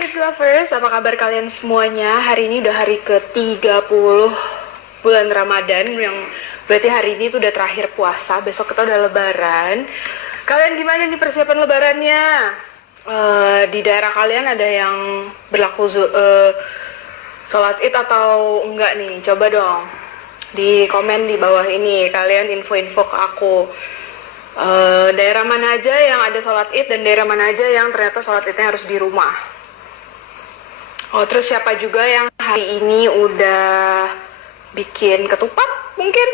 Leaf Lovers, apa kabar kalian semuanya? Hari ini udah hari ke-30 bulan Ramadan, yang berarti hari ini tuh udah terakhir puasa, besok kita udah lebaran. Kalian gimana nih persiapan lebarannya? Di daerah kalian ada yang berlaku sholat id atau enggak nih? Coba dong di komen di bawah ini, kalian info-info ke aku. Daerah mana aja yang ada sholat id dan daerah mana aja yang ternyata sholat idnya harus di rumah. Oh, terus siapa juga yang hari ini udah bikin ketupat mungkin?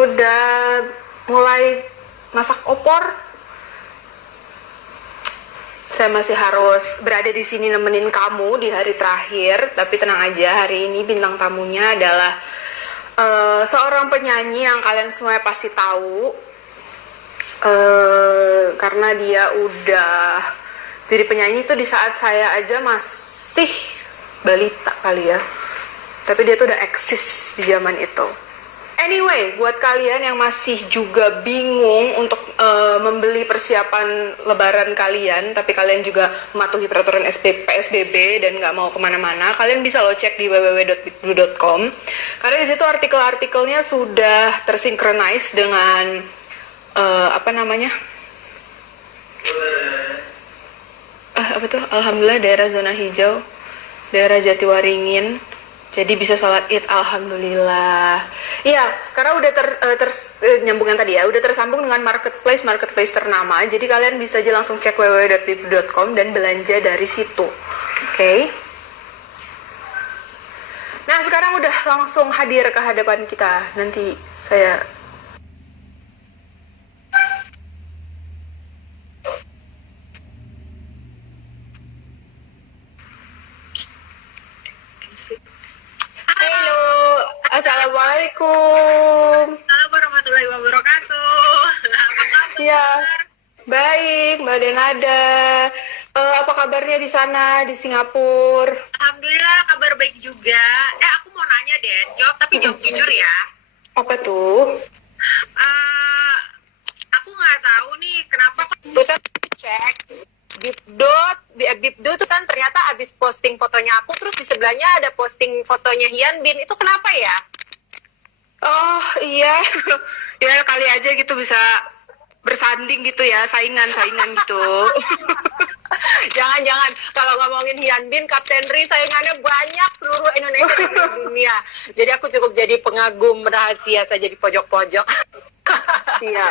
Udah mulai masak opor? Saya masih harus berada di sini nemenin kamu di hari terakhir, tapi tenang aja, hari ini bintang tamunya adalah seorang penyanyi yang kalian semua pasti tahu. Karena dia udah jadi penyanyi tuh di saat saya aja masih balita kali ya, tapi dia tuh udah eksis di zaman itu. Anyway, buat kalian yang masih juga bingung untuk membeli persiapan lebaran kalian, tapi kalian juga mematuhi peraturan PSBB dan nggak mau kemana-mana, kalian bisa lo cek di www.bitblue.com, karena di situ artikel-artikelnya sudah tersinkronis dengan apa tuh, alhamdulillah daerah zona hijau, daerah Jatiwaringin, jadi bisa sholat id, alhamdulillah. Iya, karena udah nyambung yang tadi ya, udah tersambung dengan marketplace ternama, jadi kalian bisa aja langsung cek www.bitblue.com dan belanja dari situ. Oke. Nah, sekarang udah langsung hadir ke hadapan kita. Nanti saya Assalamualaikum. Assalamualaikum warahmatullahi wabarakatuh. Apa kabar? Ya, baik, Mbak Denada. Apa kabarnya di sana, di Singapura? Alhamdulillah kabar baik juga. Aku mau nanya Den, tapi jawab jujur ya. Apa tuh? Aku nggak tahu nih kenapa Terus cek Bibdo tuh kan ternyata abis posting fotonya aku, terus di sebelahnya ada posting fotonya Hyun Bin. Itu kenapa ya? Oh iya, ya kali aja gitu bisa bersanding gitu ya, saingan gitu. Jangan kalau ngomongin Hyun Bin, Kapten Ri saingannya banyak seluruh Indonesia dan dunia. Jadi aku cukup jadi pengagum rahasia saja di pojok-pojok. Iya.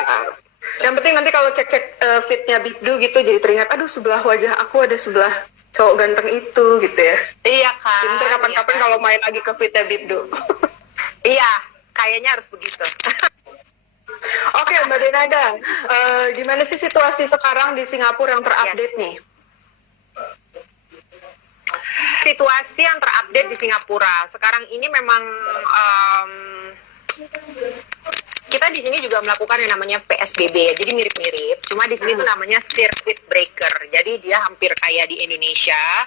Yang penting nanti kalau cek-cek fitnya Bibdu gitu, jadi teringat, aduh sebelah wajah aku ada sebelah cowok ganteng itu gitu ya. Iya kan. Pinter kapan-kapan kalau main lagi ke fitnya Bibdu. Iya, kayaknya harus begitu. Oke, Mbak Denada, gimana sih situasi sekarang di Singapura yang terupdate nih? Situasi yang terupdate di Singapura sekarang ini memang kita di sini juga melakukan yang namanya PSBB ya, jadi mirip-mirip. Cuma di sini tuh namanya circuit breaker. Jadi dia hampir kayak di Indonesia,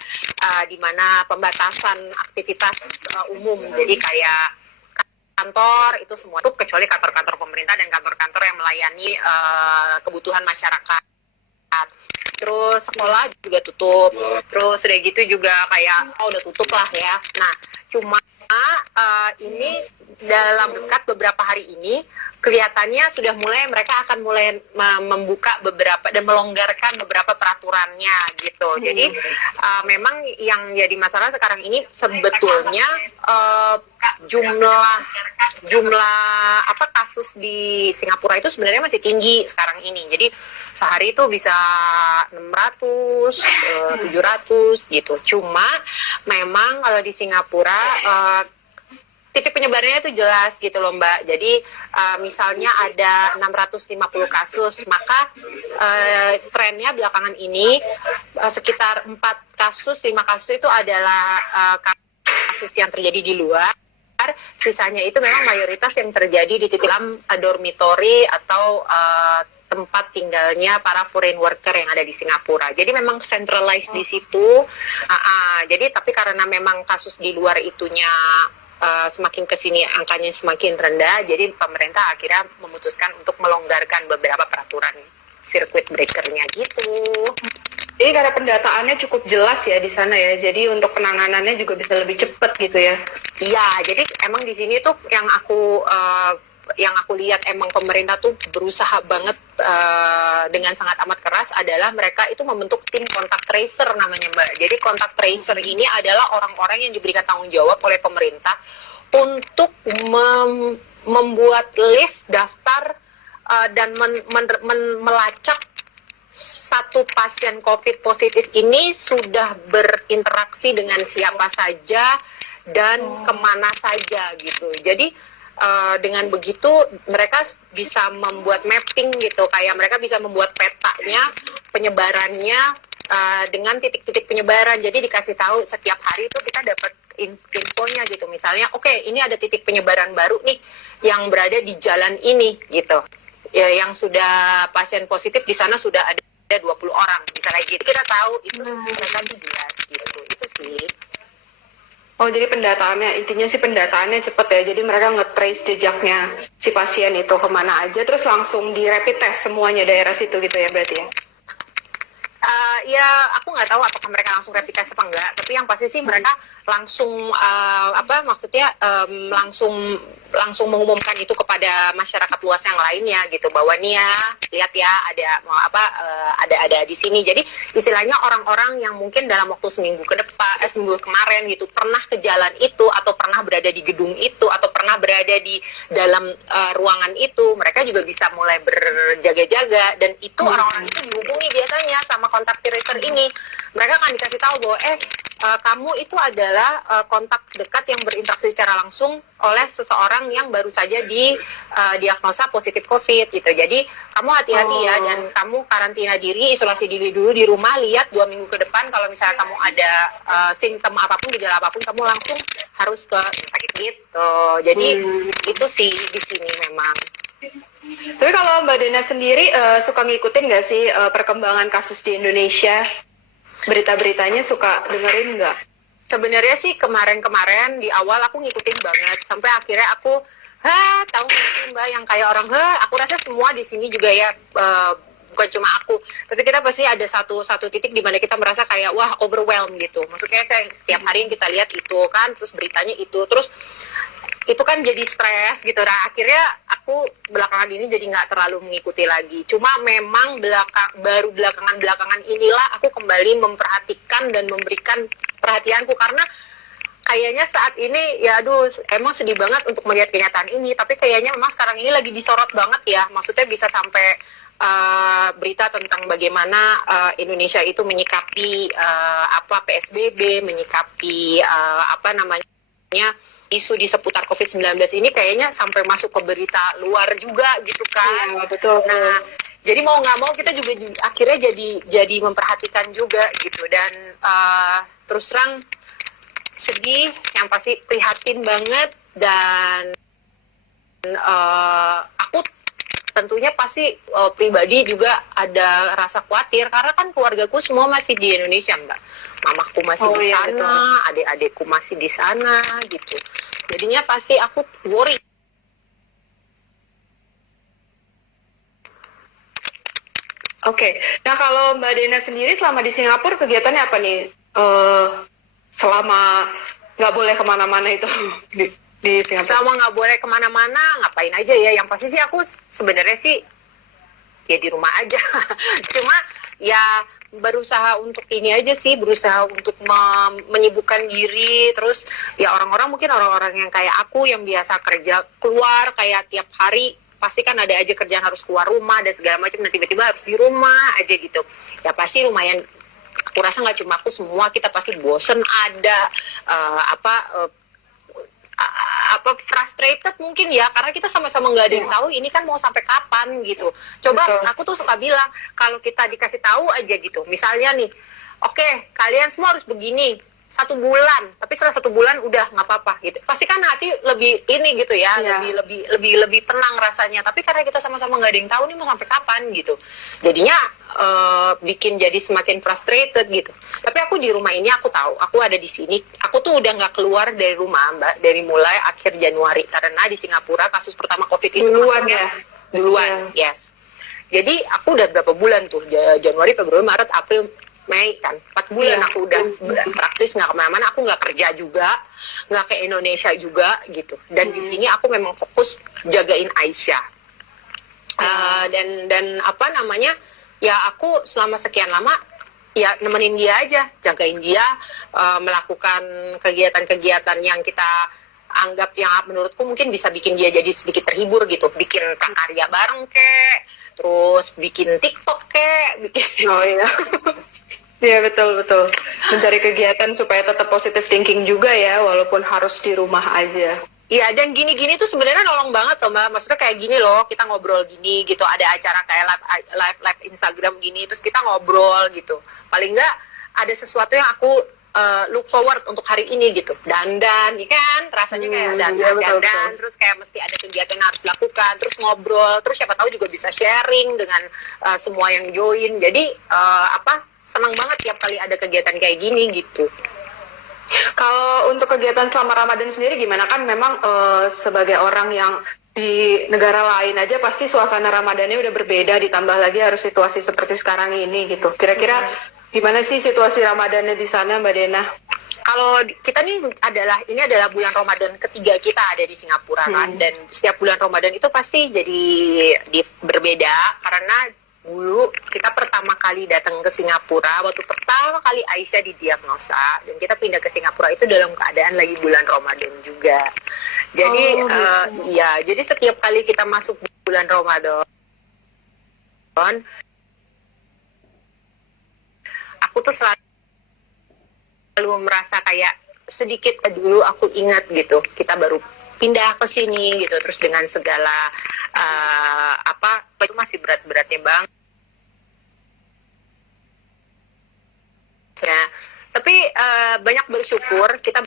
di mana pembatasan aktivitas umum. Jadi kayak kantor itu semua tutup kecuali kantor-kantor pemerintah dan kantor-kantor yang melayani kebutuhan masyarakat. Terus sekolah juga tutup. Terus udah gitu juga kayak udah tutup lah ya. Nah, cuma ini dalam dekat beberapa hari ini kelihatannya sudah mereka akan mulai membuka beberapa dan melonggarkan beberapa peraturannya gitu. Jadi memang yang jadi masalah sekarang ini sebetulnya jumlah kasus di Singapura itu sebenarnya masih tinggi sekarang ini. Jadi sehari itu bisa 600, 700 gitu. Cuma memang kalau di Singapura titik penyebarannya itu jelas gitu loh Mbak. Jadi misalnya ada 650 kasus, maka trennya belakangan ini sekitar 4 kasus, 5 kasus itu adalah kasus yang terjadi di luar. Sisanya itu memang mayoritas yang terjadi di titik dormitory atau tempat tinggalnya para foreign worker yang ada di Singapura. Jadi memang centralized di situ. Jadi tapi karena memang kasus di luar itunya semakin kesini angkanya semakin rendah, jadi pemerintah akhirnya memutuskan untuk melonggarkan beberapa peraturan circuit breaker-nya gitu. Jadi karena pendataannya cukup jelas ya di sana ya, jadi untuk penanganannya juga bisa lebih cepat gitu ya. Iya, jadi emang di sini tuh yang aku lihat emang pemerintah tuh berusaha banget dengan sangat amat keras adalah mereka itu membentuk tim kontak tracer namanya Mbak. Jadi kontak tracer ini adalah orang-orang yang diberikan tanggung jawab oleh pemerintah untuk membuat list daftar dan melacak satu pasien COVID positif ini sudah berinteraksi dengan siapa saja dan kemana saja gitu. Jadi dengan begitu mereka bisa membuat mapping gitu, kayak mereka bisa membuat petanya penyebarannya dengan titik-titik penyebaran. Jadi dikasih tahu setiap hari itu kita dapat infonya gitu. Misalnya, oke, ini ada titik penyebaran baru nih yang berada di jalan ini gitu. Ya, yang sudah pasien positif di sana sudah ada 20 orang misalnya gitu. Kita tahu itu mereka tuh jelas gitu. Itu sih. Oh, jadi intinya sih pendataannya cepet ya. Jadi mereka nge-trace jejaknya si pasien itu kemana aja, terus langsung di rapid test semuanya daerah situ gitu ya berarti ya? Ya, aku nggak tahu apakah mereka langsung rapid test apa enggak. Tapi yang pasti sih mereka langsung langsung mengumumkan itu kepada masyarakat luas yang lainnya gitu, bahwa nih ya lihat ya ada di sini. Jadi istilahnya orang-orang yang mungkin dalam waktu seminggu kemarin gitu pernah ke jalan itu atau pernah berada di gedung itu atau pernah berada di dalam ruangan itu, mereka juga bisa mulai berjaga-jaga. Dan itu orang-orang itu dihubungi biasanya sama kontak tracer ini. Mereka akan dikasih tahu bahwa kamu itu adalah kontak dekat yang berinteraksi secara langsung oleh seseorang yang baru saja diagnosa positif COVID gitu. Jadi kamu hati-hati ya, dan kamu karantina diri, isolasi diri dulu di rumah. Lihat 2 minggu ke depan kalau misalnya kamu ada simptom apapun, gejala apapun, kamu langsung harus ke sakit gitu. Jadi itu sih di sini memang. Tapi kalau Mbak Dena sendiri suka ngikutin nggak sih perkembangan kasus di Indonesia? Berita-beritanya suka dengerin nggak? Sebenarnya sih kemarin-kemarin di awal aku ngikutin banget, sampai akhirnya aku tahu nggak sih Mbak yang kayak orang aku rasa semua di sini juga ya, bukan cuma aku, tapi kita pasti ada satu titik di mana kita merasa kayak wah overwhelmed gitu. Maksudnya kayak setiap hari yang kita lihat itu kan, terus beritanya itu itu kan jadi stres gitu. Nah akhirnya aku belakangan ini jadi nggak terlalu mengikuti lagi. Cuma memang baru belakangan inilah aku kembali memperhatikan dan memberikan perhatianku, karena kayaknya saat ini ya aduh emang sedih banget untuk melihat kenyataan ini. Tapi kayaknya memang sekarang ini lagi disorot banget ya. Maksudnya bisa sampai berita tentang bagaimana Indonesia itu menyikapi PSBB, menyikapi isu di seputar COVID-19 ini kayaknya sampai masuk ke berita luar juga gitu kan. Iya, betul. Nah, jadi mau nggak mau kita juga akhirnya jadi memperhatikan juga gitu. Dan terus terang sedih, yang pasti prihatin banget. Dan aku tentunya pasti pribadi juga ada rasa khawatir, karena kan keluargaku semua masih di Indonesia Mbak. Mamaku masih di sana, adik-adikku masih di sana gitu. Jadinya pasti aku worry. Oke. Nah kalau Mbak Dena sendiri selama di Singapura kegiatannya apa nih? Selama nggak boleh kemana-mana itu di Singapura? Selama nggak boleh kemana-mana, ngapain aja ya? Yang pasti sih aku sebenarnya sih ya di rumah aja. Cuma ya berusaha untuk ini aja sih, berusaha untuk menyibukkan diri. Terus ya orang-orang yang kayak aku yang biasa kerja keluar kayak tiap hari, pasti kan ada aja kerjaan harus keluar rumah dan segala macam, dan tiba-tiba harus di rumah aja gitu. Ya pasti lumayan, aku rasa nggak cuma aku, semua kita pasti bosen, ada frustrated mungkin ya, karena kita sama-sama nggak ada yang tahu ini kan mau sampai kapan gitu. Coba aku tuh suka bilang, kalau kita dikasih tahu aja gitu, misalnya nih, oke, kalian semua harus begini 1 bulan, tapi setelah 1 bulan udah nggak apa-apa gitu, pasti kan hati lebih ini gitu ya, lebih tenang rasanya. Tapi karena kita sama-sama nggak ada yang tahu nih mau sampai kapan gitu, jadinya bikin jadi semakin frustrated gitu. Tapi aku di rumah ini aku tahu, aku ada di sini, aku tuh udah nggak keluar dari rumah Mbak dari mulai akhir Januari, karena di Singapura kasus pertama COVID itu duluan, yes. Jadi aku udah berapa bulan tuh, Januari, Februari, Maret, April, Mei kan, 4 bulan Iya. aku udah praktis nggak kemana-mana, aku nggak kerja juga, nggak ke Indonesia juga gitu. Dan di sini aku memang fokus jagain Aisyah. Dan apa namanya, ya aku selama sekian lama ya nemenin dia aja, jagain dia, melakukan kegiatan-kegiatan yang kita anggap yang menurutku mungkin bisa bikin dia jadi sedikit terhibur gitu, bikin prakarya bareng kek, terus bikin TikTok kek, bikin Oh iya. Iya betul betul. Mencari kegiatan supaya tetap positive thinking juga ya, walaupun harus di rumah aja. Iya, dan gini-gini tuh sebenarnya nolong banget loh Mbak. Maksudnya kayak gini loh, kita ngobrol gini gitu, ada acara kayak live Instagram gini, terus kita ngobrol gitu. Paling nggak ada sesuatu yang aku look forward untuk hari ini gitu. Dandan, ya kan? Rasanya kayak Iya, betul, dandan, betul. terus kayak mesti ada kegiatan yang harus dilakukan, terus ngobrol, terus siapa tahu juga bisa sharing dengan semua yang join. Jadi senang banget tiap kali ada kegiatan kayak gini gitu. Kalau untuk kegiatan selama Ramadan sendiri gimana, kan memang sebagai orang yang di negara lain aja pasti suasana Ramadannya udah berbeda, ditambah lagi harus situasi seperti sekarang ini gitu. Kira-kira gimana sih situasi Ramadannya di sana Mbak Dena? Kalau kita nih ini adalah bulan Ramadan ketiga kita ada di Singapura kan, dan setiap bulan Ramadan itu pasti jadi berbeda karena dulu kita pertama kali datang ke Singapura waktu pertama kali Aisyah didiagnosa, dan kita pindah ke Singapura itu dalam keadaan lagi bulan Ramadan juga. Jadi ya, jadi setiap kali kita masuk bulan Ramadan, aku tuh selalu merasa kayak sedikit dulu aku ingat gitu, kita baru pindah ke sini gitu, terus dengan segala itu masih berat-beratnya banget. Ya, tapi banyak kita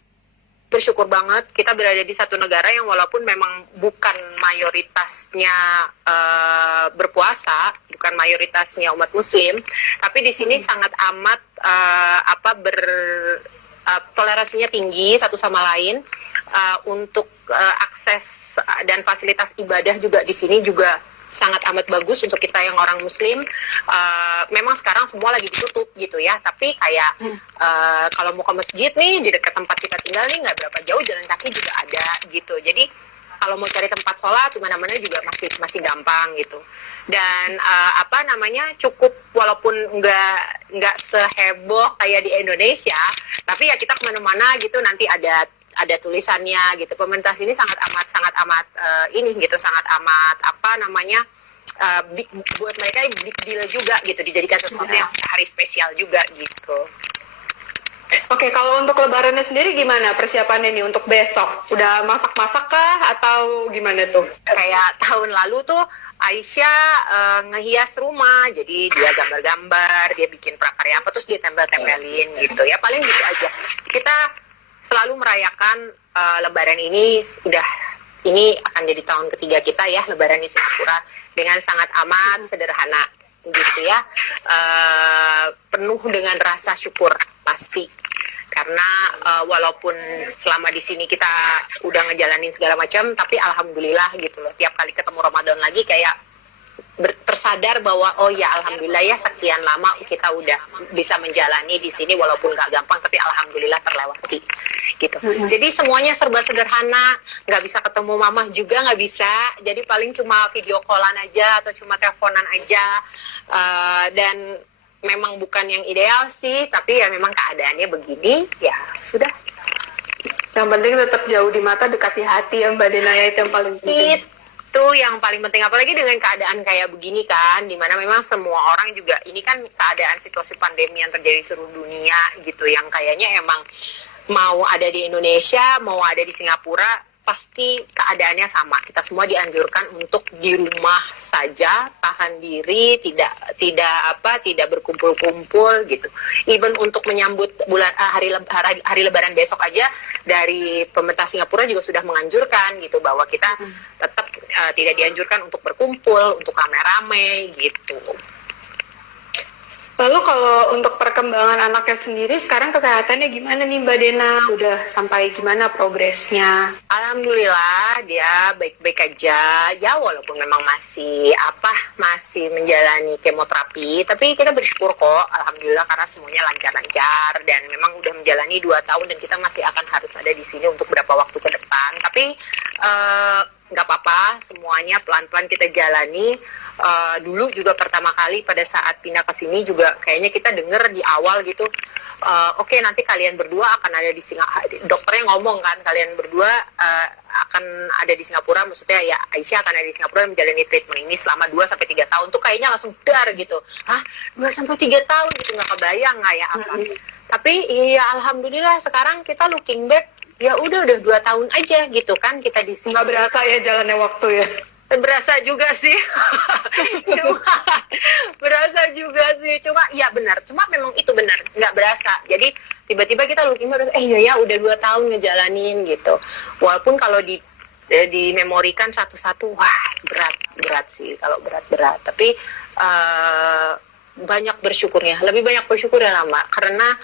bersyukur banget kita berada di satu negara yang walaupun memang bukan mayoritasnya berpuasa, bukan mayoritasnya umat Muslim, tapi di sini sangat amat toleransinya tinggi satu sama lain, untuk akses dan fasilitas ibadah juga di sini juga sangat amat bagus untuk kita yang orang Muslim. Memang sekarang semua lagi ditutup gitu ya, tapi kayak kalau mau ke masjid nih di dekat tempat kita tinggal nih nggak berapa jauh, jalan kaki juga ada gitu. Jadi kalau mau cari tempat sholat di mana-mana juga masih gampang gitu. Dan cukup, walaupun nggak seheboh kayak di Indonesia, tapi ya kita kemana-mana gitu nanti ada tulisannya gitu. Pemerintah sini sangat amat buat mereka big deal juga gitu, dijadikan sesuatu yang hari spesial juga gitu. Oke, kalau untuk lebarannya sendiri gimana persiapannya nih untuk besok? Udah masak-masak kah atau gimana tuh? Kayak tahun lalu tuh Aisyah ngehias rumah, jadi dia gambar-gambar, dia bikin prakarya apa, terus dia tempel-tempelin gitu ya, paling gitu aja. Kita selalu merayakan lebaran ini akan jadi tahun ketiga kita ya, lebaran di Singapura, dengan sangat amat sederhana gitu ya, penuh dengan rasa syukur pasti, karena walaupun selama di sini kita udah ngejalanin segala macam, tapi alhamdulillah gitu loh, tiap kali ketemu Ramadan lagi kayak tersadar bahwa oh ya alhamdulillah ya, sekian lama kita udah bisa menjalani di sini walaupun nggak gampang, tapi alhamdulillah terlewati gitu. Jadi semuanya serba sederhana, nggak bisa ketemu mamah juga nggak bisa, jadi paling cuma video callan aja atau cuma teleponan aja, dan memang bukan yang ideal sih, tapi ya memang keadaannya begini, ya sudah. Yang penting tetap jauh di mata, dekat di hati ya Mbak Dena, ya, itu yang paling penting. Itu yang paling penting, apalagi dengan keadaan kayak begini kan, dimana memang semua orang juga, ini kan keadaan situasi pandemi yang terjadi di seluruh dunia gitu, yang kayaknya emang mau ada di Indonesia, mau ada di Singapura, pasti keadaannya sama. Kita semua dianjurkan untuk di rumah saja, tahan diri, tidak berkumpul-kumpul gitu. Even untuk menyambut hari Lebaran besok aja, dari pemerintah Singapura juga sudah menganjurkan gitu, bahwa kita tetap tidak dianjurkan untuk berkumpul, untuk rame-rame gitu. Lalu kalau untuk perkembangan anaknya sendiri, sekarang kesehatannya gimana nih Mbak Dena? Udah sampai gimana progresnya? Alhamdulillah dia baik-baik aja ya, walaupun memang masih menjalani kemoterapi, tapi kita bersyukur kok alhamdulillah karena semuanya lancar-lancar dan memang udah menjalani 2 tahun dan kita masih akan harus ada di sini untuk beberapa waktu ke depan. Tapi nggak apa-apa, semuanya pelan-pelan kita jalani. Dulu juga pertama kali pada saat pindah ke sini juga kayaknya kita denger di awal gitu, oke, nanti kalian berdua akan ada di Singapura. Dokternya ngomong kan, kalian berdua akan ada di Singapura, maksudnya ya Aisyah akan ada di Singapura menjalani treatment ini selama 2-3 tahun. Tuh kayaknya langsung dar gitu. Hah? 2-3 tahun gitu, nggak kebayang nggak ya apa. Tapi ya alhamdulillah sekarang kita looking back, ya udah 2 tahun aja gitu kan kita di sini. Nggak berasa ya jalannya waktu ya? Berasa juga sih. Cuma ya benar, cuma memang itu benar, nggak berasa. Jadi tiba-tiba kita looking back, iya ya udah 2 tahun ngejalanin gitu. Walaupun kalau dimemorikan satu-satu, wah berat sih kalau berat. Tapi banyak bersyukurnya, lebih banyak bersyukur ya lama karena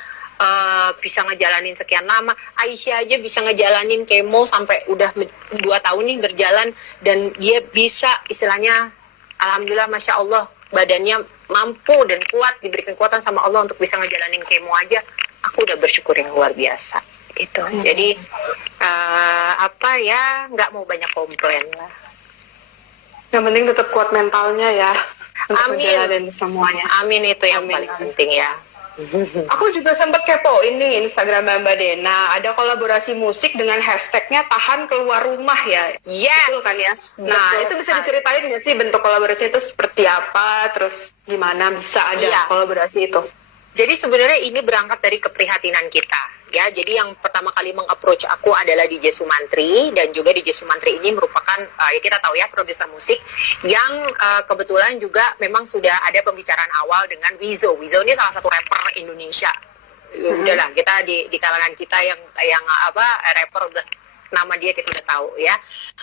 bisa ngejalanin sekian lama. Aisyah aja bisa ngejalanin kemo sampai udah 2 tahun nih berjalan, dan dia bisa istilahnya alhamdulillah masya Allah badannya mampu dan kuat, diberikan kekuatan sama Allah untuk bisa ngejalanin kemo aja. Aku udah bersyukur yang luar biasa itu. Jadi nggak mau banyak komplain lah. Yang penting tetap kuat mentalnya ya untuk Amin. menjalani semuanya. Amin, itu yang Amin. paling penting ya. Aku juga sempat kepoin nih Instagram Mbak Dena, ada kolaborasi musik dengan hashtagnya tahan keluar rumah ya. Yes. Betul kan ya? Nah, Betul itu bisa sekali. diceritain nggak sih bentuk kolaborasi itu seperti apa, terus gimana bisa ada Iya. kolaborasi itu? Jadi sebenarnya ini berangkat dari keprihatinan kita, ya. Jadi yang pertama kali meng-approach aku adalah DJ Sumantri, dan juga DJ Sumantri ini merupakan ya kita tahu ya produser musik yang kebetulan juga memang sudah ada pembicaraan awal dengan Wizo. Wizo ini salah satu rapper Indonesia. Udahlah, kita di kalangan kita yang rapper, udah nama dia kita udah tahu ya.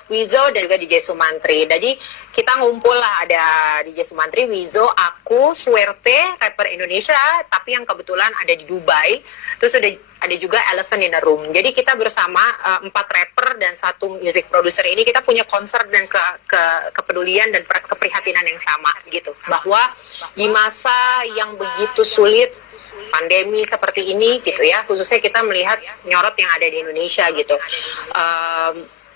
Wizo dan juga DJ Sumantri. Jadi kita ngumpul lah, ada DJ Sumantri, Wizo, aku, Suerte, rapper Indonesia, tapi yang kebetulan ada di Dubai. Terus ada juga Elephant in a Room. Jadi kita bersama 4 rapper dan 1 music producer ini, kita punya concern dan kepedulian dan keprihatinan yang sama gitu. Bahwa di masa yang begitu sulit, pandemi seperti ini gitu ya, khususnya kita melihat nyorot yang ada di Indonesia gitu.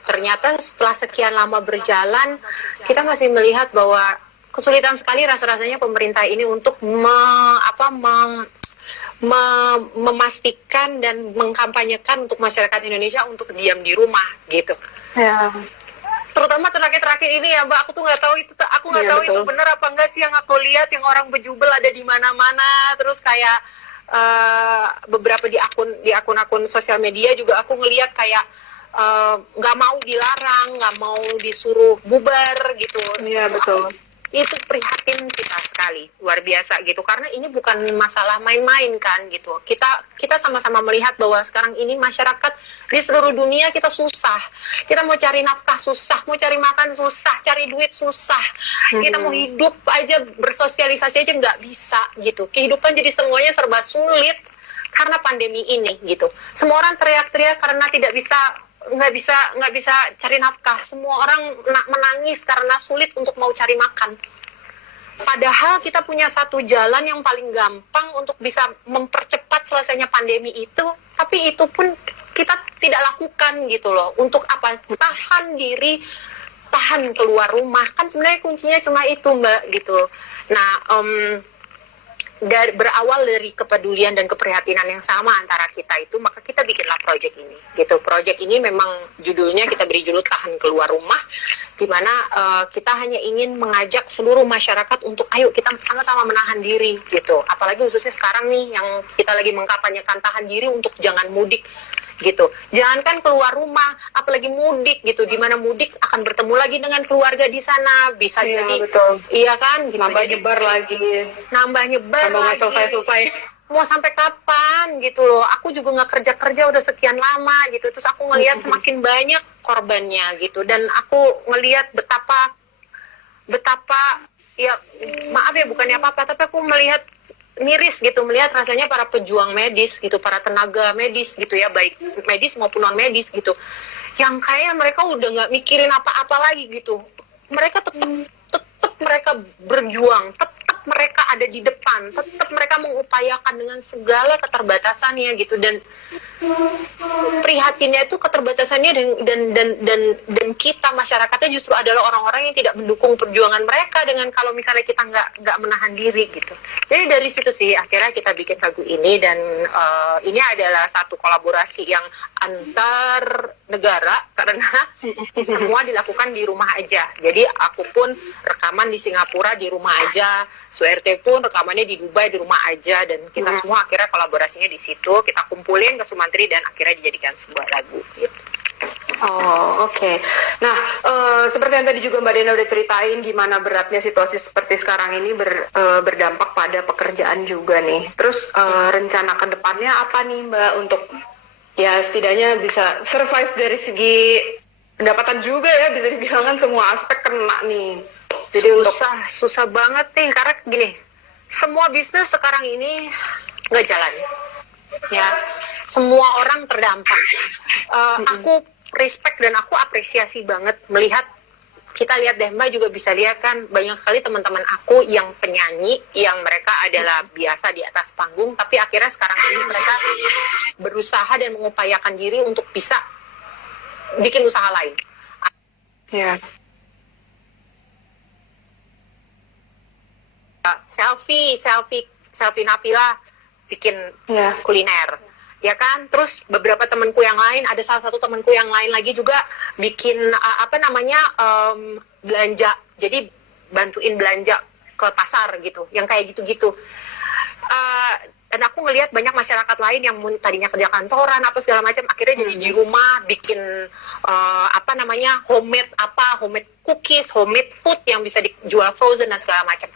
Ternyata setelah sekian lama berjalan, kita masih melihat bahwa kesulitan sekali rasanya pemerintah ini untuk memastikan dan mengkampanyekan untuk masyarakat Indonesia untuk diam di rumah gitu. Ya. Terutama terakhir-terakhir ini ya Mbak, aku tuh nggak tahu itu, itu benar apa enggak sih yang aku lihat, yang orang berjubel ada di mana-mana, terus kayak beberapa di akun-akun sosial media juga aku ngelihat kayak nggak mau dilarang, nggak mau disuruh bubar gitu. Iya betul. Itu prihatin kita sekali, luar biasa gitu, karena ini bukan masalah main-main kan gitu. Kita sama-sama melihat bahwa sekarang ini masyarakat di seluruh dunia kita susah, kita mau cari nafkah susah, mau cari makan susah, cari duit susah, kita mau hidup aja, bersosialisasi aja nggak bisa gitu. Kehidupan jadi semuanya serba sulit karena pandemi ini gitu. Semua orang teriak-teriak karena nggak bisa cari nafkah. Semua orang menangis karena sulit untuk mau cari makan. Padahal kita punya satu jalan yang paling gampang untuk bisa mempercepat selesainya pandemi itu, tapi itu pun kita tidak lakukan gitu loh. Untuk apa? Tahan diri, tahan keluar rumah. Kan sebenarnya kuncinya cuma itu Mbak gitu. Nah, berawal dari kepedulian dan keprihatinan yang sama antara kita itu, maka kita bikinlah project ini gitu. Project ini memang judulnya kita beri judul Tahan Keluar Rumah, di mana kita hanya ingin mengajak seluruh masyarakat untuk ayo kita sama-sama menahan diri gitu. Apalagi khususnya sekarang nih yang kita lagi mengkampanyekan tahan diri untuk jangan mudik gitu. Jangankan keluar rumah, apalagi mudik gitu, di mana mudik akan bertemu lagi dengan keluarga di sana, bisa jadi betul. Iya kan, gitu. Nambah nyebar lagi. Nambah nggak selesai-selesai. Mau sampai kapan gitu loh. Aku juga nggak kerja udah sekian lama gitu, terus aku ngelihat semakin banyak korbannya gitu, dan aku ngelihat betapa ya, maaf ya bukannya apa-apa, tapi aku melihat miris gitu melihat rasanya para pejuang medis gitu, para tenaga medis gitu ya, baik medis maupun non medis gitu, yang kayak mereka udah nggak mikirin apa-apa lagi gitu. Mereka tetap mereka berjuang, tetap mereka ada di depan, tetap mereka mengupayakan dengan segala keterbatasannya gitu. Dan prihatinnya itu keterbatasannya, dan kita masyarakatnya justru adalah orang-orang yang tidak mendukung perjuangan mereka dengan kalau misalnya kita nggak menahan diri gitu. Jadi dari situ sih akhirnya kita bikin lagu ini, dan ini adalah satu kolaborasi yang antar negara karena semua dilakukan di rumah aja. Jadi aku pun rekaman di Singapura di rumah aja, Suerte pun rekamannya di Dubai di rumah aja, dan kita semua akhirnya kolaborasinya di situ, kita kumpulin ke Sumantri dan akhirnya dijadikan sebuah lagu gitu. Oh, oke. Nah, seperti yang tadi juga Mbak Dena udah ceritain gimana beratnya situasi seperti sekarang ini berdampak pada pekerjaan juga nih. Terus rencana ke depannya apa nih Mbak untuk ya setidaknya bisa survive dari segi pendapatan juga ya, bisa dibilang kan semua aspek kena nih. Jadi susah banget nih, karena gini, semua bisnis sekarang ini nggak jalan ya, semua orang terdampak. Aku respect dan aku apresiasi banget melihat, kita lihat deh Mbak juga bisa lihat kan, banyak sekali teman-teman aku yang penyanyi yang mereka adalah biasa di atas panggung, tapi akhirnya sekarang ini mereka berusaha dan mengupayakan diri untuk bisa bikin usaha lain. Ya. Selfie Nafila bikin kuliner, ya kan. Terus beberapa temanku yang lain, ada salah satu temanku yang lain lagi juga bikin belanja, jadi bantuin belanja ke pasar gitu, yang kayak gitu-gitu. Dan aku ngelihat banyak masyarakat lain yang tadinya kerja kantoran apa segala macam, akhirnya jadi di rumah bikin homemade cookies, homemade food yang bisa dijual frozen dan segala macam.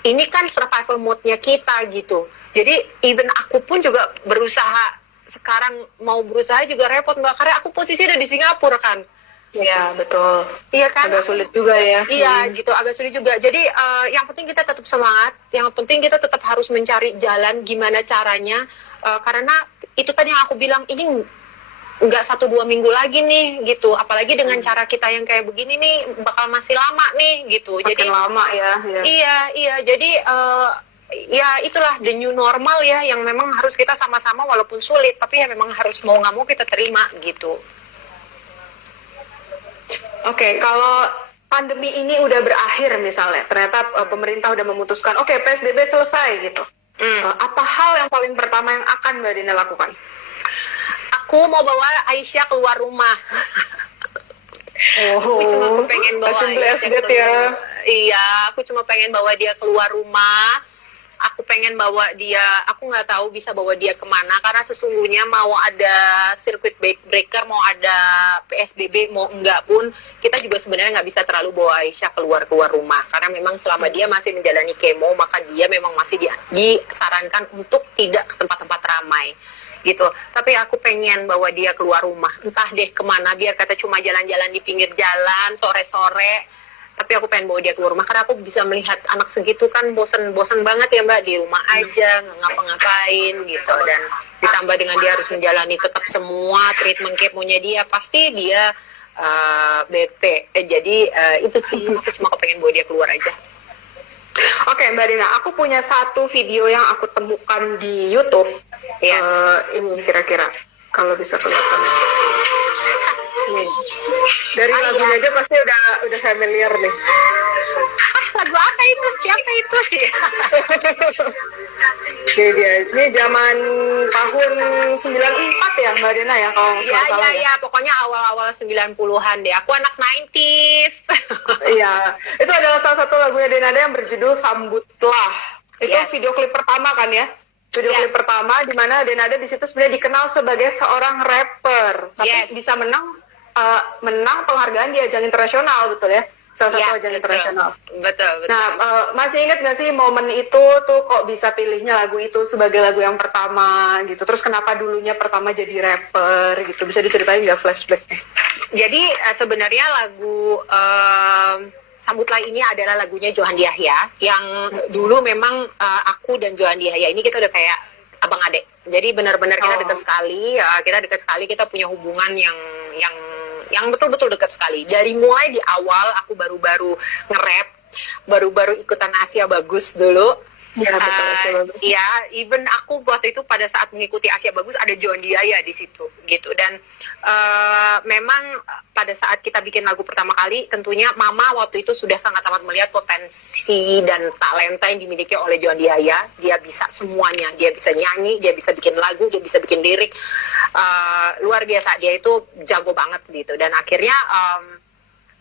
Ini kan survival mode-nya kita gitu. Jadi even aku pun juga berusaha, sekarang mau berusaha juga repot Mbak, karena aku posisi ada di Singapura kan. Iya, betul. Iya kan? Agak sulit juga ya. Iya, gitu, agak sulit juga. Jadi yang penting kita tetap semangat, yang penting kita tetap harus mencari jalan gimana caranya, karena itu tadi yang aku bilang, ini nggak 1-2 minggu lagi nih gitu, apalagi dengan cara kita yang kayak begini nih bakal masih lama nih gitu. Makin jadi lama ya. Iya, jadi ya itulah the new normal ya, yang memang harus kita sama-sama walaupun sulit, tapi ya memang harus mau nggak mau kita terima gitu. Oke, kalau pandemi ini udah berakhir misalnya, ternyata pemerintah udah memutuskan oke, PSBB selesai gitu. Apa hal yang paling pertama yang akan Mbak Dina lakukan? Aku mau bawa Aisyah keluar rumah. Aku cuma pengen bawa Aisyah keluar. Ya. Iya, aku cuma pengen bawa dia keluar rumah. Aku pengen bawa dia, aku nggak tahu bisa bawa dia kemana, karena sesungguhnya mau ada circuit breaker, mau ada PSBB, mau enggak pun, kita juga sebenarnya nggak bisa terlalu bawa Aisyah keluar rumah, karena memang selama dia masih menjalani kemo, maka dia memang masih disarankan untuk tidak ke tempat-tempat ramai gitu. Tapi aku pengen bawa dia keluar rumah, entah deh kemana, biar kata cuma jalan-jalan di pinggir jalan sore-sore, tapi aku pengen bawa dia keluar rumah, karena aku bisa melihat anak segitu kan bosen banget ya Mbak, di rumah aja nggak ngapa-ngapain gitu, dan ditambah dengan dia harus menjalani tetap semua treatment kemonya dia, pasti dia bete. Jadi itu sih, aku cuma pengen bawa dia keluar aja. Oke, Mbak Dina, aku punya satu video yang aku temukan di YouTube. Ini kira-kira kalau bisa kelihatan. Nih. Dari lagunya aja pasti udah familiar nih. Lagu apa itu? Siapa itu? Ini dia. Ini zaman tahun 94 ya Mbak Dina ya, kalau nggak salah. Iya, pokoknya awal-awal 90-an deh. Aku anak 90s. Iya, itu adalah salah satu lagunya Denada yang berjudul Sambutlah. Itu video klip pertama kan ya? Video klip pertama di mana Denada di situ sebenarnya dikenal sebagai seorang rapper, tapi bisa menang penghargaan di ajang internasional, betul ya? Salah satu ajang internasional. Betul. Nah, masih ingat nggak sih momen itu tuh kok bisa pilihnya lagu itu sebagai lagu yang pertama gitu? Terus kenapa dulunya pertama jadi rapper gitu? Bisa diceritain nggak flashback? Jadi sebenarnya lagu Sambutlah ini adalah lagunya Johandy Yahya yang dulu memang aku dan Johandy Yahya ini kita udah kayak abang adek. Jadi benar-benar kita dekat sekali, kita punya hubungan yang betul-betul dekat sekali. Dari mulai di awal aku baru-baru nge-rap, baru-baru ikutan Asia Bagus dulu. Ya, betul, Asia Bagus. Ya, even aku waktu itu pada saat mengikuti Asia Bagus ada Johandy Yahya di situ gitu. Dan memang pada saat kita bikin lagu pertama kali, tentunya Mama waktu itu sudah sangat amat melihat potensi dan talenta yang dimiliki oleh Johandy Yahya. Dia bisa semuanya, dia bisa nyanyi, dia bisa bikin lagu, dia bisa bikin lirik, luar biasa. Dia itu jago banget gitu. Dan akhirnya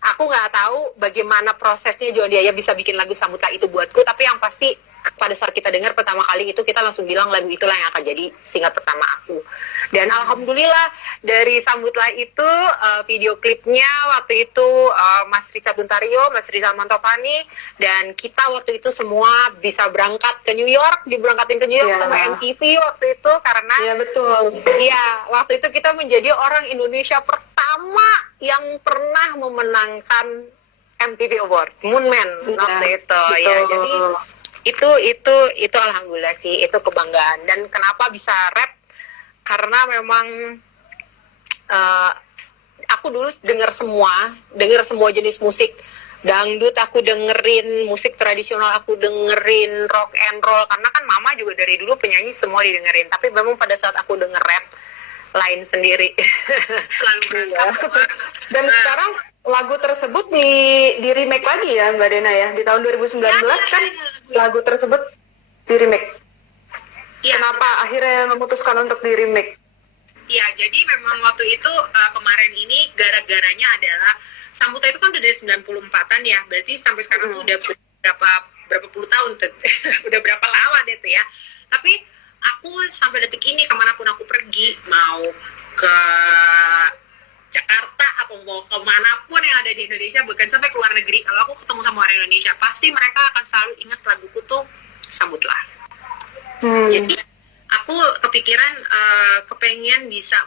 aku nggak tahu bagaimana prosesnya Johandy Yahya bisa bikin lagu Sambutlah itu buatku, tapi yang pasti pada saat kita dengar pertama kali itu kita langsung bilang lagu itulah yang akan jadi single pertama aku. Dan alhamdulillah dari Sambutlah itu video klipnya waktu itu Mas Richard Duntario, Mas Rizal Mantovani, dan kita waktu itu semua bisa berangkat ke New York, diberangkatin ke New York sama MTV waktu itu karena betul. Iya, waktu itu kita menjadi orang Indonesia pertama yang pernah memenangkan MTV Award, Moonman waktu itu. Ya, jadi itu alhamdulillah sih, itu kebanggaan. Dan kenapa bisa rap? Karena memang aku dulu dengar semua jenis musik. Dangdut aku dengerin, musik tradisional aku dengerin, rock and roll, karena kan Mama juga dari dulu penyanyi semua didengerin. Tapi memang pada saat aku denger rap lain sendiri. Selalu Dan sekarang lagu tersebut di remake lagi ya Mbak Dena ya, di tahun 2019 kan lagu tersebut di remake. Ya, kenapa akhirnya memutuskan untuk di remake? Ya, jadi memang waktu itu kemarin ini gara-garanya adalah Sambutlah itu kan udah dari 94-an ya, berarti sampai sekarang tuh udah berapa puluh tahun tuh. Udah berapa lama deh tuh ya. Tapi aku sampai detik ini kemanapun aku pergi, mau ke Jakarta apa mau kemanapun yang ada di Indonesia, bahkan sampai ke luar negeri, kalau aku ketemu sama orang Indonesia pasti mereka akan selalu ingat laguku tuh Sambutlah. Jadi aku kepikiran kepengen bisa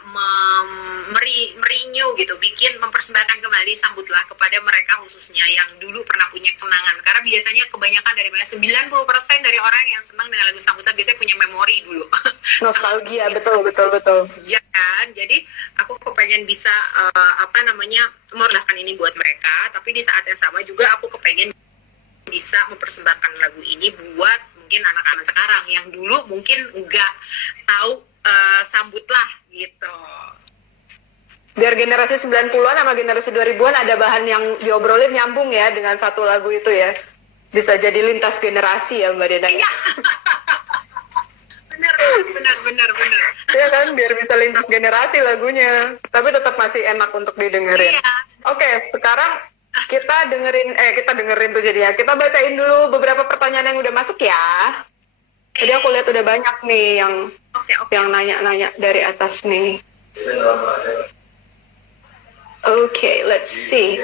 merenew gitu, mempersembahkan kembali Sambutlah kepada mereka khususnya yang dulu pernah punya kenangan, karena biasanya kebanyakan dari 90% dari orang yang senang dengan lagu Sambutlah biasanya punya memori dulu. Nostalgia, betul. Ya kan, jadi aku kepengen bisa memorlakan ini buat mereka, tapi di saat yang sama juga aku kepengen bisa mempersembahkan lagu ini buat mungkin anak-anak sekarang yang dulu mungkin nggak tahu Sambutlah gitu. Biar generasi 90-an sama generasi 2000-an ada bahan yang diobrolin nyambung ya dengan satu lagu itu ya. Bisa jadi lintas generasi ya Mbak Dena. Iya. benar. Iya kan, biar bisa lintas generasi lagunya. Tapi tetap masih enak untuk didengerin. Iya. Oke, sekarang kita dengerin tuh jadinya. Kita bacain dulu beberapa pertanyaan yang udah masuk ya. Jadi aku lihat udah banyak nih yang nanya-nanya dari atas nih. Oke, let's see.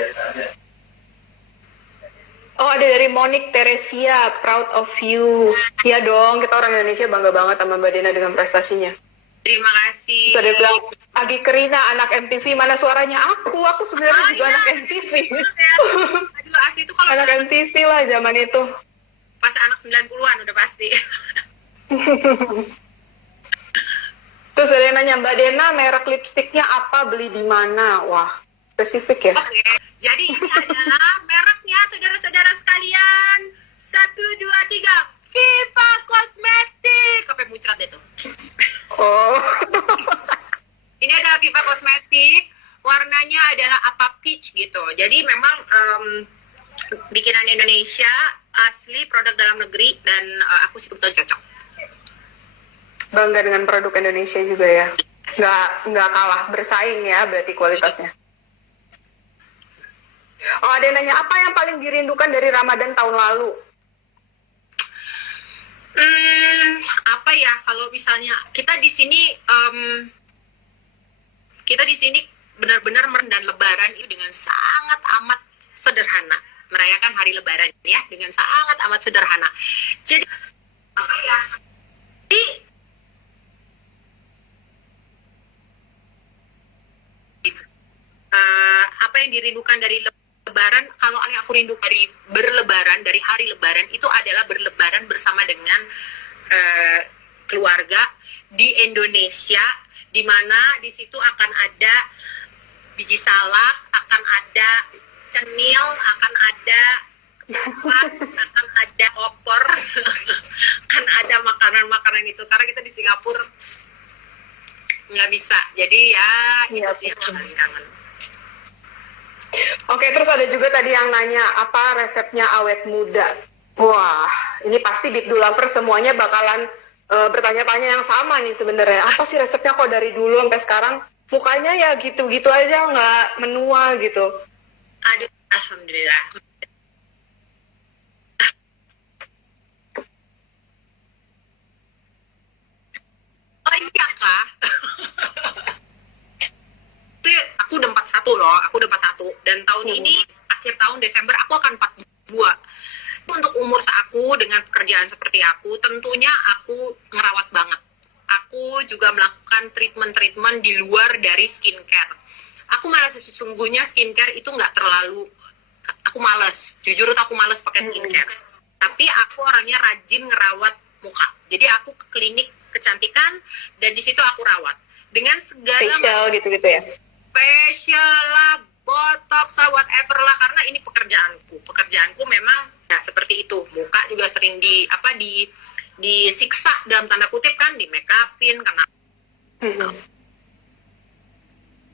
Oh, ada dari Monique Teresia, proud of you. Iya dong, kita orang Indonesia bangga banget sama Mbak Dena dengan prestasinya. Terima kasih. Terus ada bilang, Agi Kerina, anak MTV, mana suaranya aku? Aku sebenarnya juga anak MTV. Aduh, Asi itu kalau anak MTV lah zaman itu. pas anak 90-an udah pasti. Terus ada yang nanya, Mbak Dena, merek lipstiknya apa, beli di mana? Wah, spesifik ya? Oke, jadi ini adalah mereknya, saudara-saudara sekalian. 1, 2, 3. Viva Kosmetik. Sampai muncrat deh tuh. Oh. Ini adalah Viva Kosmetik. Warnanya adalah apa peach gitu. Jadi memang bikinan Indonesia, asli produk dalam negeri, dan aku sih kebetulan cocok. Bangga dengan produk Indonesia juga ya. Nggak kalah bersaing ya berarti kualitasnya. Oh, ada yang nanya, apa yang paling dirindukan dari Ramadan tahun lalu? Apa ya, kalau misalnya kita di sini benar-benar merendan Lebaran itu dengan sangat amat sederhana, merayakan hari Lebaran ya dengan sangat amat sederhana. Jadi apa yang dirindukan dari berlebaran, kalau yang aku rindu dari berlebaran, dari hari lebaran itu adalah berlebaran bersama dengan keluarga di Indonesia, di mana di situ akan ada biji salak, akan ada cenil, akan ada ketupat, akan ada opor, akan ada makanan-makanan itu. Karena kita di Singapura nggak bisa, jadi ya itu sih kangen. Oke, terus ada juga tadi yang nanya apa resepnya awet muda. Wah, ini pasti Big Do Lover semuanya bakalan bertanya-tanya yang sama nih sebenarnya. Apa sih resepnya kok dari dulu sampai sekarang mukanya ya gitu-gitu aja, nggak menua gitu. Aduh, alhamdulillah. Oh iya kah? Aku udah 41 loh, aku udah 41. Dan tahun ini, akhir tahun Desember, aku akan 42. Untuk umur aku, dengan pekerjaan seperti aku, tentunya aku ngerawat banget. Aku juga melakukan treatment-treatment di luar dari skincare. Aku malah sesungguhnya skincare itu nggak terlalu, aku males. Jujur aku males pakai skincare. Tapi aku orangnya rajin ngerawat muka. Jadi aku ke klinik kecantikan, dan di situ aku rawat. Dengan segala Facial gitu-gitu ya? facial lah, botox lah, whatever lah, karena ini pekerjaanku memang ya seperti itu. Muka juga sering disiksa dalam tanda kutip kan, di make upin, kena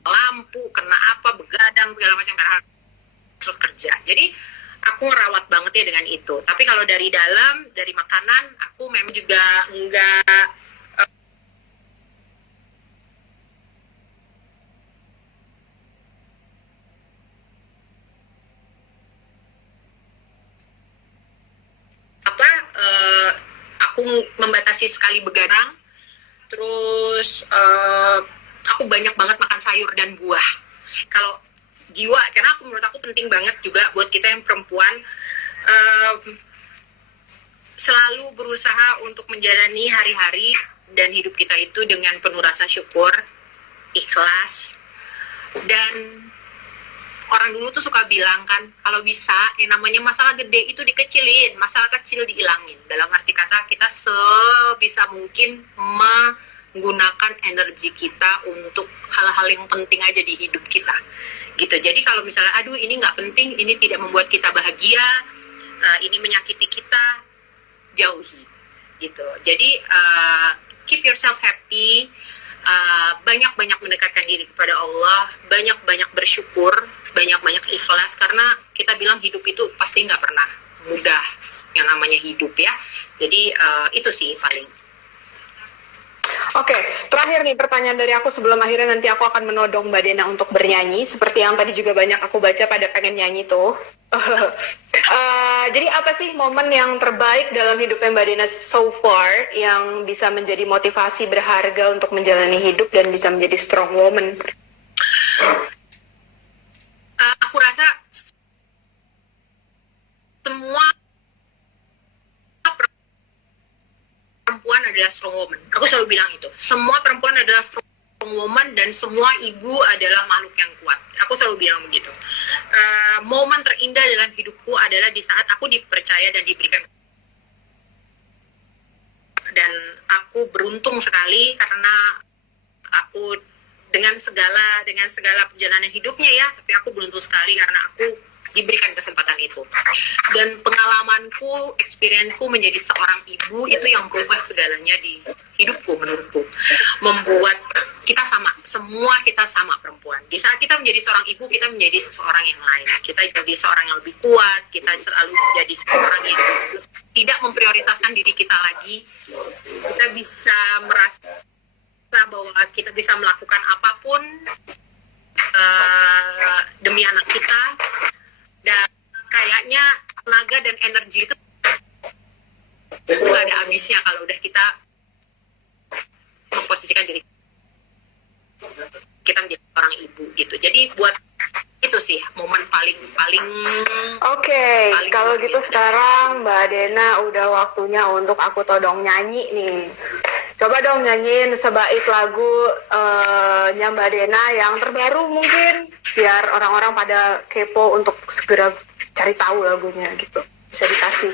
lampu, kena apa, begadang segala macam, karena terus kerja. Jadi aku ngerawat banget ya dengan itu. Tapi kalau dari dalam, dari makanan, aku memang juga enggak aku membatasi sekali begadang, terus aku banyak banget makan sayur dan buah. Kalau jiwa, karena menurut aku penting banget juga buat kita yang perempuan, selalu berusaha untuk menjalani hari-hari dan hidup kita itu dengan penuh rasa syukur, ikhlas, dan orang dulu tuh suka bilang kan, kalau bisa yang namanya masalah gede itu dikecilin, masalah kecil dihilangin. Dalam arti kata, kita sebisa mungkin menggunakan energi kita untuk hal-hal yang penting aja di hidup kita. Gitu. Jadi kalau misalnya, aduh ini nggak penting, ini tidak membuat kita bahagia, ini menyakiti kita, jauhi. Gitu. Jadi keep yourself happy. Banyak-banyak mendekatkan diri kepada Allah, banyak-banyak bersyukur, banyak-banyak ikhlas, karena kita bilang hidup itu pasti nggak pernah mudah, yang namanya hidup ya. Jadi itu sih paling. Oke, terakhir nih pertanyaan dari aku sebelum akhirnya nanti aku akan menodong Mbak Dena untuk bernyanyi, seperti yang tadi juga banyak aku baca pada pengen nyanyi tuh. Jadi apa sih momen yang terbaik dalam hidupnya Mbak Dena so far yang bisa menjadi motivasi berharga untuk menjalani hidup dan bisa menjadi strong woman? Aku rasa semua perempuan adalah strong woman. Aku selalu bilang itu. Semua perempuan adalah strong woman dan semua ibu adalah makhluk yang kuat. Aku selalu bilang begitu. Momen terindah dalam hidupku adalah di saat aku dipercaya dan diberikan, dan aku beruntung sekali karena aku dengan segala perjalanan hidupnya ya, tapi aku beruntung sekali karena aku diberikan kesempatan itu. Dan pengalamanku, experience-ku menjadi seorang ibu itu yang berubah segalanya di hidupku menurutku. Membuat kita sama, semua kita sama perempuan. Di saat kita menjadi seorang ibu, kita menjadi seseorang yang lain. Kita jadi seorang yang lebih kuat, kita selalu menjadi seorang yang tidak memprioritaskan diri kita lagi. Kita bisa merasa bahwa kita bisa melakukan apapun demi anak kita. Dan kayaknya tenaga dan energi itu nggak ada habisnya kalau udah kita memposisikan diri kita menjadi orang ibu gitu. Jadi buat itu sih momen paling Oke, kalau gitu sekarang Mbak Dena udah waktunya untuk aku todong nyanyi nih. Coba dong nyanyiin sebait lagu Mbak Dena yang terbaru mungkin, biar orang-orang pada kepo untuk segera cari tahu lagunya gitu. Bisa dikasih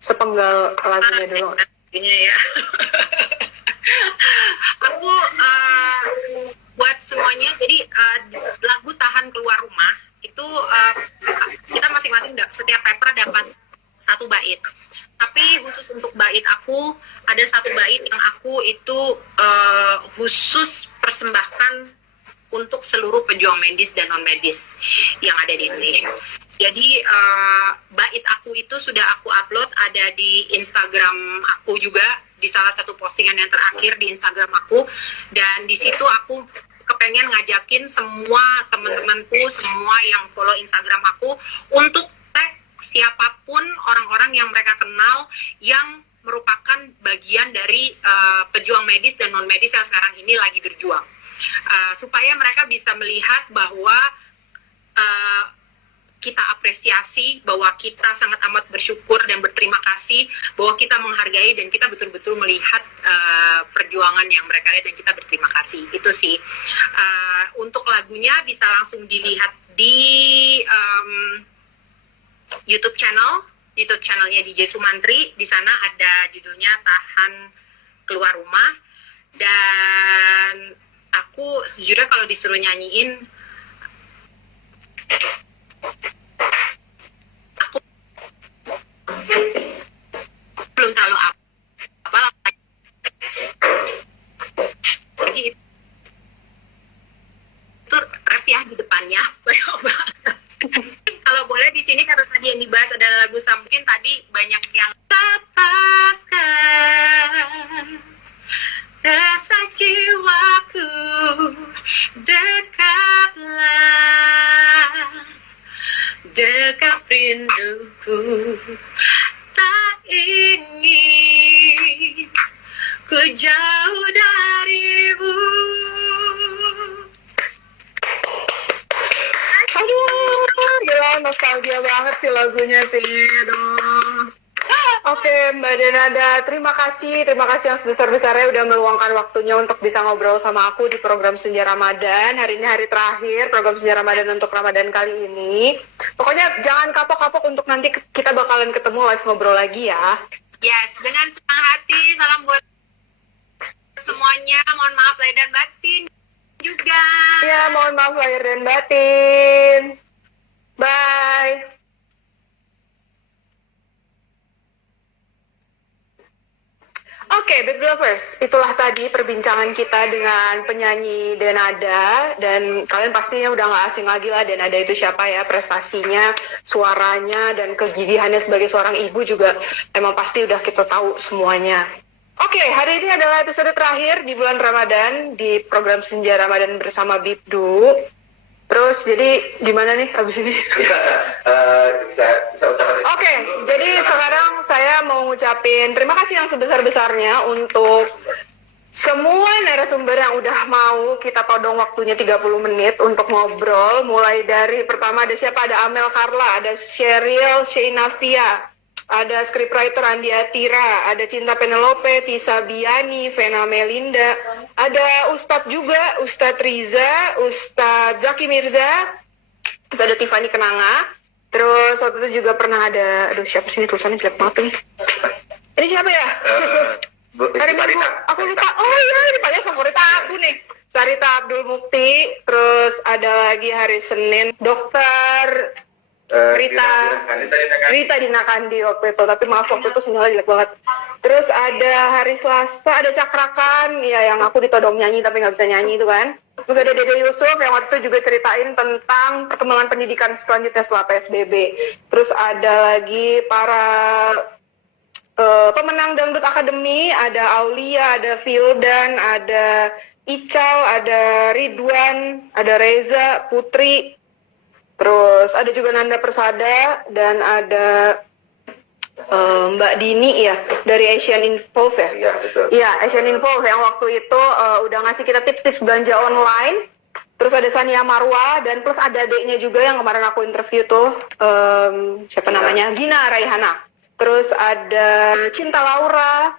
sepenggal lagunya dulu. Lagunya ya. Aku buat semuanya, jadi lagu Tahan Keluar Rumah itu kita masing-masing setiap paper dapat satu bait. Tapi khusus untuk bait aku, ada satu bait yang aku itu khusus persembahkan untuk seluruh pejuang medis dan non medis yang ada di Indonesia. Jadi bait aku itu sudah aku upload, ada di Instagram aku juga, di salah satu postingan yang terakhir di Instagram aku, dan di situ aku kepengen ngajakin semua teman-temanku, semua yang follow Instagram aku untuk tag siapapun orang-orang yang mereka kenal yang merupakan bagian dari pejuang medis dan non medis yang sekarang ini lagi berjuang, supaya mereka bisa melihat bahwa kita apresiasi, bahwa kita sangat amat bersyukur dan berterima kasih, bahwa kita menghargai dan kita betul-betul melihat perjuangan yang mereka lihat dan kita berterima kasih. Itu sih. Untuk lagunya bisa langsung dilihat di YouTube channelnya DJ Sumantri. Di sana ada judulnya Tahan Keluar Rumah. Dan aku sejujurnya kalau disuruh nyanyiin, aku belum terlalu apa lagi itu rap ya di depannya banyak banget. Kalau boleh di sini, karena tadi yang dibahas adalah lagu mungkin tadi banyak yang lepaskan rasa jiwaku, dekaplah dekat rinduku, tak ingin ku jauh darimu. Aduh, gila, nostalgia banget sih lagunya sih. Aduh. Oke, Mbak Denada, terima kasih yang sebesar-besarnya udah meluangkan waktunya untuk bisa ngobrol sama aku di program Senja Ramadan. Hari ini hari terakhir program Senja Ramadan untuk Ramadan kali ini. Pokoknya jangan kapok-kapok untuk nanti kita bakalan ketemu live ngobrol lagi ya. Yes, dengan senang hati, salam buat semuanya. Mohon maaf lahir dan batin juga. Ya, mohon maaf lahir dan batin. Bye. Oke, Big Lovers, itulah tadi perbincangan kita dengan penyanyi Denada, dan kalian pastinya udah gak asing lagi lah Denada itu siapa ya, prestasinya, suaranya, dan kegigihannya sebagai seorang ibu juga emang pasti udah kita tahu semuanya. Oke, hari ini adalah episode terakhir di bulan Ramadan di program Senja Ramadan bersama Bibdu. Terus jadi gimana nih abis ini? Bisa ucapkan. Oke, jadi sekarang saya mau ngucapin terima kasih yang sebesar-besarnya untuk semua narasumber yang udah mau kita todong waktunya 30 menit untuk ngobrol. Mulai dari pertama ada siapa? Ada Amel Carla, ada Sheryl Sheinafia, ada scriptwriter Andi Atira, ada Cinta Penelope, Tisa Biani, Vena Melinda, ada Ustadz juga, Ustadz Riza, Ustadz Zaki Mirza, terus ada Tiffany Kenanga, terus waktu itu juga pernah ada, aduh siapa sih ini tulisannya jelek banget nih. Ini siapa ya? Hari Minggu, aku lupa. Oh iya, ini banyak favorit aku nih. Sarita Abdul Mukti, terus ada lagi hari Senin, Dokter Rita Dinakandi waktu itu, tapi maaf waktu itu sinyalnya jelek banget. Terus ada hari Selasa, ada Cakrakan, ya yang aku ditodong nyanyi tapi nggak bisa nyanyi itu kan. Terus ada Dede Yusuf yang waktu itu juga ceritain tentang perkembangan pendidikan selanjutnya setelah PSBB. Terus ada lagi para pemenang Dangdut Akademi, ada Aulia, ada Vildan, ada Ical, ada Ridwan, ada Reza, Putri. Terus ada juga Nanda Persada dan ada Mbak Dini ya dari Asian Involve ya. Iya betul. Iya, Asian Involve yang waktu itu udah ngasih kita tips-tips belanja online. Terus ada Sania Marwa dan plus ada adeknya juga yang kemarin aku interview tuh siapa namanya? Gina Raihana. Terus ada Cinta Laura.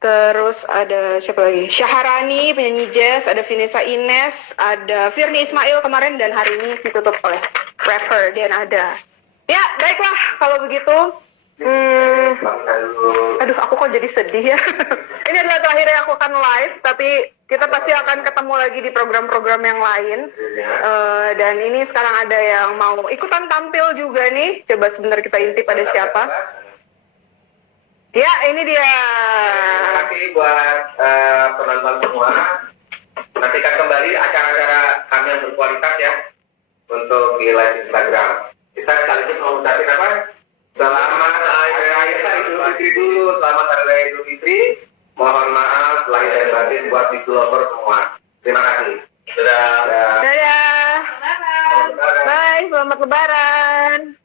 Terus ada siapa lagi? Syaharani, penyanyi jazz, ada Vanessa Ines, ada Virni Ismail kemarin, dan hari ini ditutup oleh rapper dan ada. Ya, baiklah kalau begitu. Aduh, aku kok jadi sedih ya. Ini adalah terakhir aku akan live, tapi kita pasti akan ketemu lagi di program-program yang lain. Dan ini sekarang ada yang mau ikutan tampil juga nih. Coba sebentar kita intip ada siapa. Ya, ini dia. Terima kasih buat penonton semua. Nantikan kembali acara-acara kami yang berkualitas ya untuk di live Instagram. Kita sekaligus mau ucapin apa? Selamat Hari Raya Idul Fitri dulu. Selamat Hari Raya Idul Fitri. Mohon maaf lahir dan batin buat Big Lover semua. Terima kasih. Dadah. Dadah. Bye, selamat lebaran.